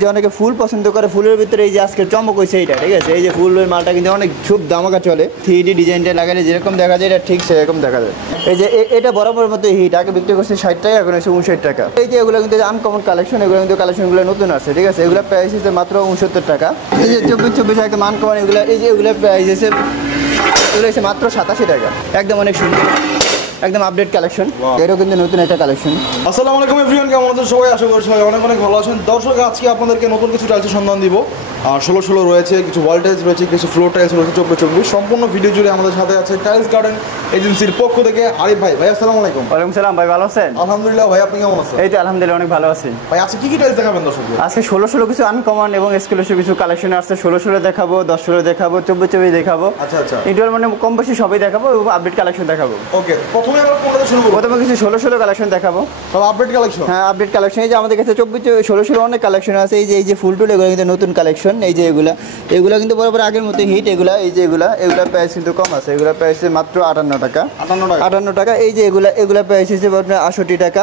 যে অনেকে ফুল পছন্দ করে, ফুলের ভিতরে এই যে আজকে চমক হয়েছে এইটা, ঠিক আছে। এই যে ফুলের মালটা কিন্তু অনেক খুব দামাকা চলে, 3D ডিজাইনটা লাগালে যেরকম দেখা যায় এটা ঠিক সেরকম দেখা যায়। এই যে এটা বরাবর মতো হিট, আগে বিক্রি করছে 60 টাকা, এখন হচ্ছে 59 টাকা। এই যে এগুলো কিন্তু আনকমন কালেকশন, এগুলো কিন্তু কালেকশনগুলো নতুন আছে, ঠিক আছে। এগুলো প্রাইস হচ্ছে মাত্র 69 টাকা। এই যে 24 একদম আনকমন এগুলো, এই যে এগুলো প্রাইস হচ্ছে এগুলো হচ্ছে মাত্র 87 টাকা। একদম অনেক সুন্দর, একদম আপডেট কালেকশন, এটাও কিন্তু নতুন একটা কালেকশন। আসসালামু আলাইকুম এভরিওয়ান, কেমন আছেন সবাই? আশা করি সবাই অনেক অনেক ভালো আছেন। দর্শক, আজকে আপনাদেরকে নতুন কিছু টাইলসের সন্ধান দিব। আর 16 রয়েছে, কিছু ওয়াল টাইলস রয়েছে, কিছু ফ্লোর টাইলস রয়েছে 24। সম্পূর্ণ ভিডিও জুড়ে আমাদের সাথে আছে টাইলস গার্ডেন এজেন্সির পক্ষ থেকে আরিফ ভাই। ভাই আসসালামু আলাইকুম। ওয়ালাইকুম সালাম ভাই, ভালো আছেন? আলহামদুলিল্লাহ ভাই, আপনি কেমন আছেন? এই তো আলহামদুলিল্লাহ অনেক ভালো আছি ভাই। আজকে কি কি টাইলস দেখাবেন দর্শকদের? আজকে 16 কিছু আনকমন এবং এক্সক্লুসিভ কিছু কালেকশন আসছে। 16 দেখাবো, 10 দেখাবো, 24 দেখাবো। আচ্ছা আচ্ছা, ইন্টার মানে কম বেশি সবই দেখাবো এবং আপডেট কালেকশন দেখাবো। ওকে, প্রথমে আমরা কোনটা শুরু করব? প্রথমে কিছু 16 কালেকশন দেখাবো, সব আপডেট কালেকশন। হ্যাঁ আপডেট কালেকশন। এই যে আমাদের কাছে 16 অনেক কালেকশন আছে। এই যে ফুল টুল, এগুলো কিন্তু নতুন কালেকশন। এই যে এগুলা কিন্তু বরাবর আগের মতো হিট। এগুলা এই যে এগুলা প্রাইস কিন্তু কম আছে। এগুলা প্রাইস মাত্র 58 টাকা। 58 টাকা। এই যে এগুলা প্রাইস হিসেবে আপনার 68 টাকা।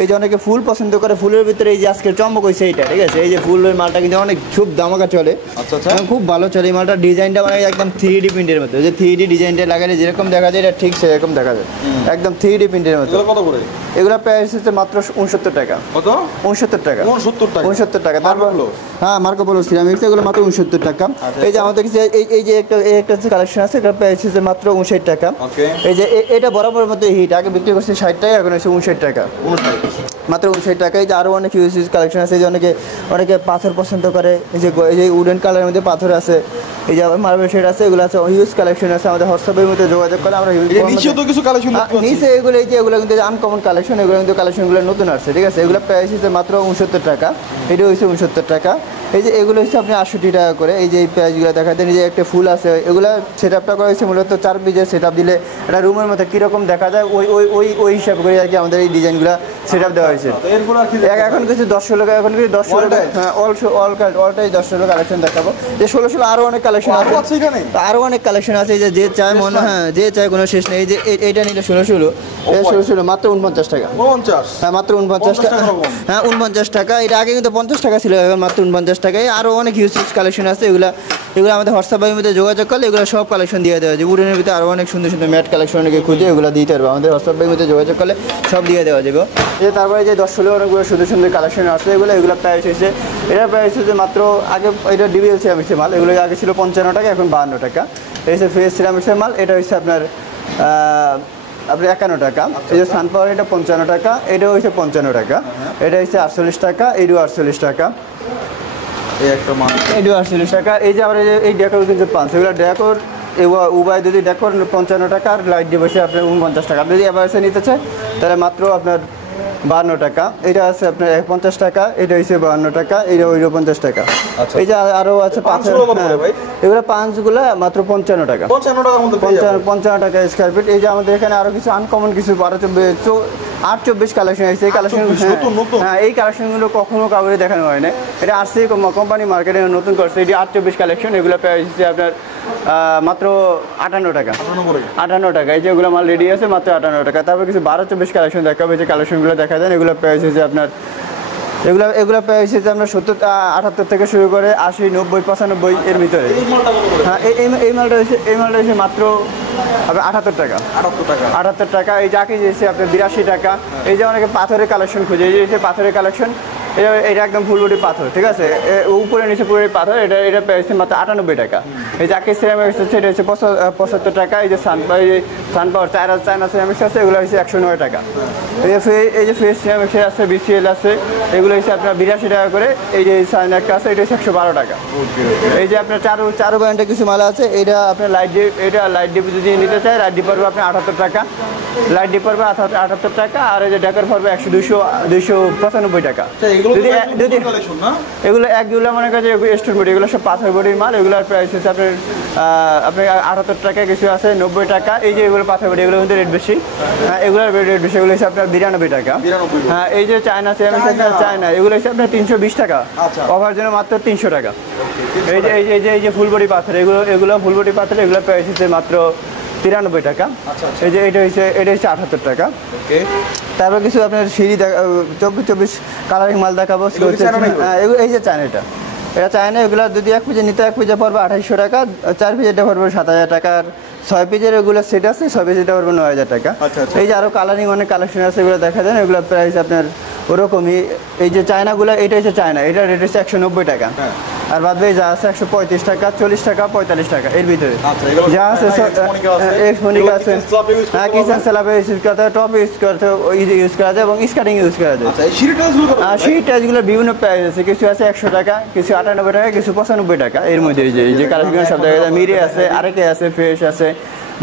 এই যে অনেকে ফুল পছন্দ করে, ফুলের ভিতরে এই যে আজকে চমক হয়েছে এইটা, ঠিক আছে। এই যে ফুলের মালটা কিন্তু অনেক খুব দামাকা চলে, আচ্ছা আচ্ছা, খুব ভালো চলে। এই মালটা ডিজাইনটা মানে একদম 3D প্রিন্টের মতো, যে 3D ডিজাইনটা লাগালে যেরকম দেখা যায় এটা ঠিক সেরকম দেখা যায়, একদম 3D প্রিন্টের মতো। কত করে? এগুলো প্রাইস হচ্ছে মাত্র 69 টাকা। কত? 69 টাকা। 69 টাকা। তারপর হ্যাঁ মার্কো পোলো সিরামিক্স, এগুলো মাত্র 69 টাকা। এই যে আমাদের কাছে এই যে একটা কালেকশন আছে, এটা প্রাইস হচ্ছে মাত্র 59 টাকা। এই যে এটা বরাবর মতো হিট, আগে বিক্রি করছে 60 টাকা, এখন হচ্ছে 59 টাকা, মাত্র 59 টাকা। এই যে আরও অনেক ইউজ কালেকশন আছে। এই যে অনেকে পাথর পছন্দ করে, এই যে উডেন কালারের মধ্যে পাথর আছে, এই যে মার্বেল শেড আছে, এগুলো আছে হিউজ কালেকশন আছে। আমাদের হোয়াটসঅ্যাপের মধ্যে যোগাযোগ করে আমরা নিচে এগুলো কিন্তু আনকমন কালেকশন, এগুলো কিন্তু কালেকশনগুলো নতুন আসছে, ঠিক আছে। এগুলো প্রাইস হচ্ছে মাত্র 69 টাকা। এটা হচ্ছে 69 টাকা। এই যে এগুলো হচ্ছে আপনি 68 টাকা করে। এই যে এই প্রাইসগুলো দেখা দেন। এই যে একটা ফুল আছে, এগুলো সেট আপটা করা হয়েছে মূলত 4 পিসের সেট আপ দিলে একটা রুমের মধ্যে কীরকম দেখা যায় ওই হিসাব করে আর কি আমাদের এই ডিজাইনগুলো সেট আপ দেওয়া হয়েছে। এখন কিছু 10 টাকা, এখন কিছু 10 টাকা, হ্যাঁ অলটাই 10 কালেকশন দেখাবো। যে 16 আরও অনেক কালেকশন আছে, আরও অনেক কালেকশন আছে। যে চায় মনে, হ্যাঁ যে চায় কোনো শেষ নেই। এই যে এইটা নিলে 16 মাত্র 49 টাকা। হ্যাঁ মাত্র 49 টাকা। হ্যাঁ 49 টাকা। এটা আগে কিন্তু 50 টাকা ছিল, এখন মাত্র 49 টাকায়। আরও অনেক হিউজ কালেকশন আছে। এগুলো আমাদের হোয়াটসঅ্যাপের মধ্যে যোগাযোগ করলে এগুলো সব কালেকশন দিয়ে দেওয়া যায়। উডেনের ভিতরে আরও অনেক সুন্দর সুন্দর ম্যাট কালেকশন অনেকে খুঁজে, এগুলো দিতে পারবো। আমাদের হোয়াটসঅ্যাপের মধ্যে যোগাযোগ করলে সব দিয়ে দেওয়া যাবে। তারপরে যে 10 অনেকগুলো সুন্দর সুন্দর কালেকশন আছে। এগুলো প্রাইস হয়েছে, এটা প্রাইস হচ্ছে মাত্র, আগে এটা ডিবিএল সিরামিক্সের মাল, এগুলো আগে ছিল 55 টাকা, এখন 52 টাকা। এই হচ্ছে ফ্রেশ সিরামিক্সের মাল, এটা হচ্ছে আপনার 51 টাকা। এই যে সানপাওয়ার, এটা 55 টাকা, এটাও হচ্ছে 55 টাকা। এটা হচ্ছে 48 টাকা, এটাও 48 টাকা, এটাও 48 টাকা। এই যে আবার এই ডেকোর কিন্তু পাঁচ, এগুলো ডেকোর উভয় যদি ডেকোর 55 টাকা, আর লাইট ডিভাইসে আপনার 49 টাকা। আপনি যদি এভারেজে নিতে চান তাহলে মাত্র আপনার 52 টাকা। এটা আছে আপনার 50 টাকা, এটা হচ্ছে 52 টাকা, এটা ওই 50 টাকা। এই যে আরও আছে পাঁচের, এগুলো পাঁচগুলো মাত্র 55 টাকা, 55 টাকা স্কোয়ার ফিট। এই যে আমাদের এখানে আরও কিছু আনকমন কিছু 824 কালেকশন আছে। এই কালেকশন, হ্যাঁ এই কালেকশনগুলো কখনো কাউকে দেখানো হয় না। এটা আসছে কোম্পানি মার্কেটে নতুন করছে। এটি 824 কালেকশন। এগুলো প্রাইস হচ্ছে আপনার মাত্র 58 টাকা। 58 টাকা। এই যে এগুলো মাল রেডি আছে মাত্র 58 টাকা। তারপর কিছু 1224 কালেকশন দেখাবে। যে কালেকশনগুলো দেখা যায় এগুলো প্রাইস হচ্ছে আপনার, এগুলো প্রাইস হচ্ছে আপনার 70, 78 থেকে শুরু করে 80, 90, 95 এর ভিতরে। হ্যাঁ এই মালটা হচ্ছে মাত্র আপনার 78 টাকা। 78 টাকা। এই যাকে যেছে আপনার 82 টাকা। এই যে অনেকে পাথরের কালেকশন খুঁজে, এই যে পাথরের কালেকশন, এটা একদম ফুলবডি পাথর, ঠিক আছে। উপরে নিচে পুরো পাথর। এটা প্রাইস মাত্র 98 টাকা। এই যাকে সিরামিক্স হচ্ছে এটা হচ্ছে 75 টাকা। এই যে সানপাওয়ার চায়না সিরামিক্স আছে, এগুলো হচ্ছে 109 টাকা। এই যে ফ্রেশ সিরামিক্স আছে, BCL আছে, এগুলো হচ্ছে আপনার 82 টাকা করে। এই যে সাইন একটা আছে, এটা হচ্ছে 112 টাকা। এই যে আপনার চারু ব্র্যান্ডের কিছু মাল আছে। এটা আপনার লাইট ডিপ যদি নিতে চায়, লাইট ডিপ পড়বে আপনার 78 টাকা, লাইট ডিপ পড়বে 78 টাকা। আর এই যে ডেকার পড়বে 295 টাকা। যদি এগুলো একগুলো মনে কাছে স্টোন বডি, এগুলো সব পাথর বডির মাল। এগুলোর প্রাইস হচ্ছে আপনার 78 টাকা, কিছু আছে 90 টাকা। এই যে এগুলো পাথর বডি, এগুলো কিন্তু রেট বেশি, এগুলোর রেট বেশি। এগুলো হচ্ছে আপনার 92 টাকা। হ্যাঁ এই যে চায়না চায়না, এগুলো হচ্ছে আপনার 320 টাকা। অফার জন্য মাত্র 300 টাকা। এই যে ফুলবডি পাথর, এগুলো ফুলবডি পাথর, এগুলো প্রাইস হচ্ছে মাত্র 93 টাকা। আচ্ছা, আচ্ছা। এই যে এটা হচ্ছে 78 টাকা। ওকে, তারপর কিছু আপনার সিঁড়ি 24 কালারিং মাল দেখাবো। এগুলো কি চায়না নাকি? এই যে চায়নাটা, এটা চায়না। এগুলো যদি 1 পিজে নিতে 1 পিজে পড়বে 2800 টাকা, 4 পিজেটা পড়বে 7000 টাকা, আর 6 পিজের এগুলো সেট আছে, 6 পিজেটা পড়বে 9000 টাকা। আচ্ছা, আচ্ছা। এই যে আরও কালারিং অনেক কালেকশন আছে, এগুলো দেখা যায়। এগুলো প্রাইস আপনার ওরকমই। এই যে চায়নাগুলো, এটা হচ্ছে চায়না, এটা রেট হচ্ছে 190 টাকা। হ্যাঁ। আর বাদ বাকি যা আছে 135 টাকা, 40 টাকা, 45 টাকা এর ভিতরে আচ্ছা, এগুলো যা আছে। Xmonica আছে। এক্সমোনিকা আছে, এগুলো kitchen slab use করতে হ্যাঁ, পারবো? কিচেন স্ল্যাবে ইউজ করতে হয়, টপ ইউজ করতে ইউজ করা যায় এবং স্কার্টিং ইউজ করা যায়। আচ্ছা, এই সিঁড়ি টাইলসগুলো কত? আর সেই টাইলসগুলো বিভিন্ন প্রাইস আছে, কিছু আছে 100 টাকা, কিছু 98 টাকা, কিছু 95 টাকা। এর মধ্যে এই যে কালারগুলো সব দেখা যায়। মিরে আছে, আরেকে আছে, ফ্রেশ আছে,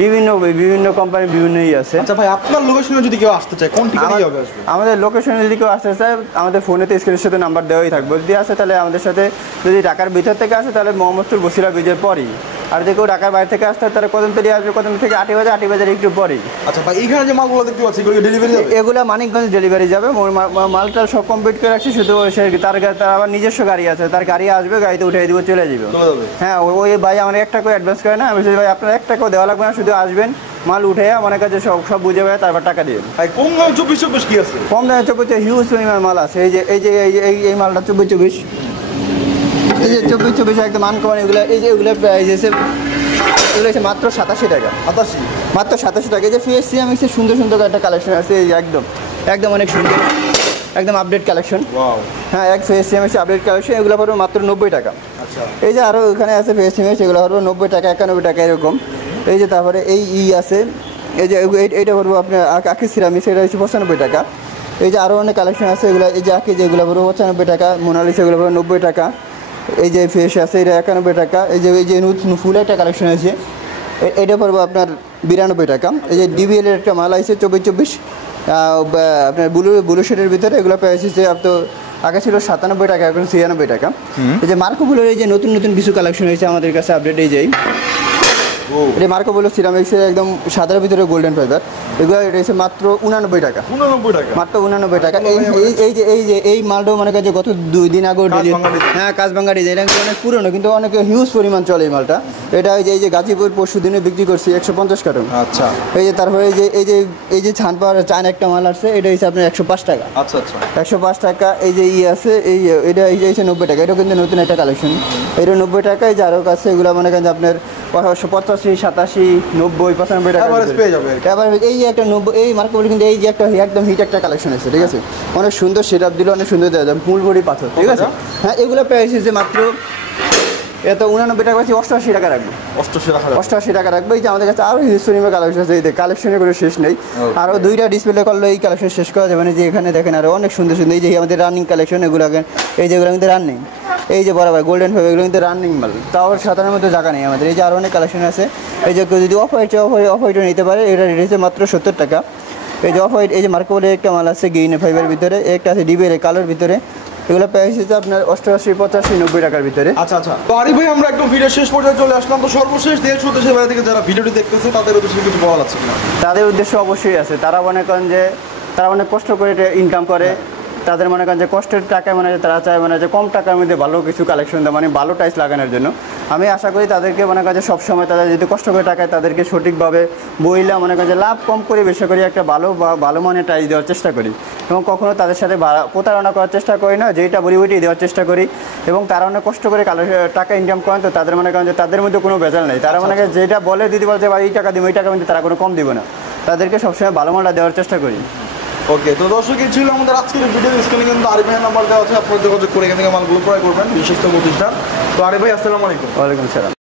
বিভিন্ন কোম্পানির বিভিন্নই আছে। আচ্ছা ভাই, আপনার লোকেশনে যদি কেউ আসতে চায় কোন ঠিকানায় যাবে আসবে? আমাদের লোকেশনে যদি কেউ আসতে চায়, আমাদের ফোনেতে স্ক্রিনের সাথে নাম্বার দেওয়াই থাকবে। যদি আসে তাহলে আমাদের সাথে, যদি ঢাকার ভিতর থেকে আসে তাহলে মোহাম্মদপুর বসিলা ব্রিজের পরেই। আর যদি কেউ ঢাকার বাইরে থেকে আসতে হয় তাহলে কদমতলী আসবে, কদমতলী থেকে আটিবাজার একটু পরেই। আচ্ছা ভাই, এইখানে যে মালগুলো দেখতে পাচ্ছি এগুলো ডেলিভারি যাবে? এগুলো মানিকগঞ্জ ডেলিভারি যাবে। মালটা সব কমপ্লিট করে রাখছি, শুধু তার আবার নিজস্ব গাড়ি আছে, তার গাড়ি আসবে, গাড়িতে উঠে দিব, চলে যাবে। চলে যাবে? হ্যাঁ, ওই ভাই আমার 1 টাকাও অ্যাডভান্স করে না। আমি বলছি ভাই আপনার 1 টাকাও দেওয়া লাগবে না, শুধু আসবেন, মাল উঠে আমার কাছে সব বুঝে ভাই, তারপর টাকা দিবেন। ভাই কম দামে 24 কি আছে? কম দামে 24 হিউজ পরিমাণ মাল আছে। এই মালটা 24, এই যে 24 একদম আনকমন। এগুলো এগুলো প্রাইস আছে, এগুলো হচ্ছে মাত্র 87 টাকা। 87? মাত্র 87 টাকা। এই যে ফিএসসি সিরামিক্সের সুন্দর সুন্দর একটা কালেকশন আছে, এই যে একদম অনেক সুন্দর, একদম আপডেট কালেকশন। ওয়াও। হ্যাঁ, ফিএসসি আপডেট কালেকশন। এগুলো পড়বে মাত্র 90 টাকা। আচ্ছা, এই যে আরও এখানে আছে ফিএসসি, এগুলো পড়বে 90 টাকা, 91 টাকা এরকম। এই যে তারপরে আছে, এই যে এইটা পড়বো আপনার আকি সিরামিক্স, এটা হচ্ছে 95 টাকা। এই যে আরও অনেক কালেকশন আছে, এগুলো এই যে আকি, যেগুলো পড়বো 95 টাকা। মোনালিসা এগুলো পড়বে 90 টাকা। এই যে ফ্রেশ আছে, এটা 91 টাকা। এই যে নতুন ফুল একটা কালেকশন আছে, এটা পড়বো আপনার 92 টাকা। এই যে ডিবিএল এর একটা মাল আছে 24 আপনার ব্লু শেডের ভিতরে, এগুলো প্রাইস হচ্ছে আপনার আগে ছিল 97 টাকা, এখন 96 টাকা। এই যে মার্কো পোলোর এই যে নতুন কিছু কালেকশন হয়েছে আমাদের কাছে আপডেট। এই যে এটা মার্কো পোলো সিরামিক্সের একদম সাদার ভিতরে গোল্ডেন ফাইবার, এগুলো এটা হচ্ছে মাত্র 89 টাকা। 89 টাকা? মাত্র 89 টাকা। এই মালটাও মনে কাছে গত 2 দিন আগেও হ্যাঁ, কাজভাঙ্গা ডিজাইন, এটা অনেক পুরনো কিন্তু অনেক হিউজ পরিমাণ চলে এই মালটা। এটা এই যে গাজীপুর পরশু দিনে বিক্রি করছি 150 কার্টন। আচ্ছা। এই যে তারপরে এই যে ছান পাওয়ার চায়না একটা মাল আসছে, এটা হচ্ছে আপনার 105 টাকা। আচ্ছা, আচ্ছা। 105 টাকা। এই যে আছে, এটা হচ্ছে 90 টাকা। এটা কিন্তু নতুন একটা কালেকশন, এটা 90 টাকা। এই যে আরও কাছে এগুলো মনে করেন যে আপনার 85, 87, 90, 95 টাকা Average পেয়ে যাবে। এবার এই যে একটা 90, এই মার্কেট কিন্তু এই যে একটা একদম হিট একটা কালেকশন আছে, ঠিক আছে? অনেক সুন্দর সেট আপ দিলে, অনেক সুন্দর দেওয়া যায়, ফুল বডি পাথর, ঠিক আছে? হ্যাঁ, এগুলো প্রাইস হচ্ছে মাত্র এত 89 টাকা পাচ্ছি, 88 টাকা রাখবো। 88 টাকা রাখবো। এই যে আমাদের কাছে আরও হিউজ পরিমাণ কালেকশন আছে, এই কালেকশনের কোনো শেষ নেই। আরও 2টা ডিসপ্লে করলে এই কালেকশন শেষ করা যাবে না। যে এখানে দেখেন আরও অনেক সুন্দর সুন্দর, এই যে আমাদের রানিং কালেকশন, এগুলো এই যেগুলো কিন্তু রানিং, এই যে বরাবর গোল্ডেন ফাইভ, এগুলো কিন্তু রানিং মাল, তাও 7-এর মধ্যে জায়গা নেই আমাদের। এই যে আরও অনেক কালেকশন আছে। এই যে যদি অফ হোয়াইটও নিতে পারে, এটা রেট হচ্ছে মাত্র 70 টাকা। এই যে অফ হোয়াইট, এই যে মার্কো বলে একটা মাল আছে গ্রিন ফাইভের ভিতরে, একটা আছে ডিবের কালোর ভিতরে, এগুলো প্রাইস হচ্ছে আপনার 88, 85, 90 টাকার ভিতরে। আচ্ছা, আচ্ছা। তো আরিফ ভাই, আমরা একদম ভিডিও শেষ পর্যায়ে চলে আসলাম। তো সর্বশেষ দেশ ও দেশের বাইরে থেকে যারা ভিডিওটি দেখতেছে তাদের উদ্দেশ্যে কিছু বলা আছে কিনা? তাদের উদ্দেশ্য অবশ্যই আছে। তারা মনে করেন যে তারা অনেক কষ্ট করে ইনকাম করে, তাদের মনে করেন যে কষ্টের টাকায় মানে তারা চায় মানে যে কম টাকার মধ্যে ভালো কিছু কালেকশন দেয়, মানে ভালো টাইলস লাগানোর জন্য। আমি আশা করি তাদেরকে মনে করেন যে সবসময় তাদের যদি কষ্ট করে টাকায় তাদেরকে সঠিকভাবে বইলা মনে করেন যে লাভ কম করে বেশি করে একটা ভালো মানের টাইলস দেওয়ার চেষ্টা করি, এবং কখনো তাদের সাথে প্রতারণা করার চেষ্টা করি না, যেটা বলি ওইটাই দেওয়ার চেষ্টা করি। এবং তারা অনেক কষ্ট করে টাকা ইনকাম করেন, তো তাদের মনে করেন যে তাদের মধ্যে কোনো ভেজাল নেই। তারা মনে করেন যেটা বলে দিদি বলছে বা এই টাকা দিব, এই টাকার মধ্যে তারা কোনো কম দিব না, তাদেরকে সবসময় ভালো মানটা দেওয়ার চেষ্টা করি। ওকে, তো দর্শক এই ছিল আমাদের আজকের ভিডিও। স্ক্রিনে কিন্তু আরিফ ভাইয়ের নাম্বার দেওয়া আছে, আপনারা যোগাযোগ করে এখান থেকে মালগুলো ক্রয় করবেন, বিশেষ প্রতিষ্ঠান। তো আরিফ ভাই, আসসালামু আলাইকুম। ওয়ালাইকুম আসসালাম।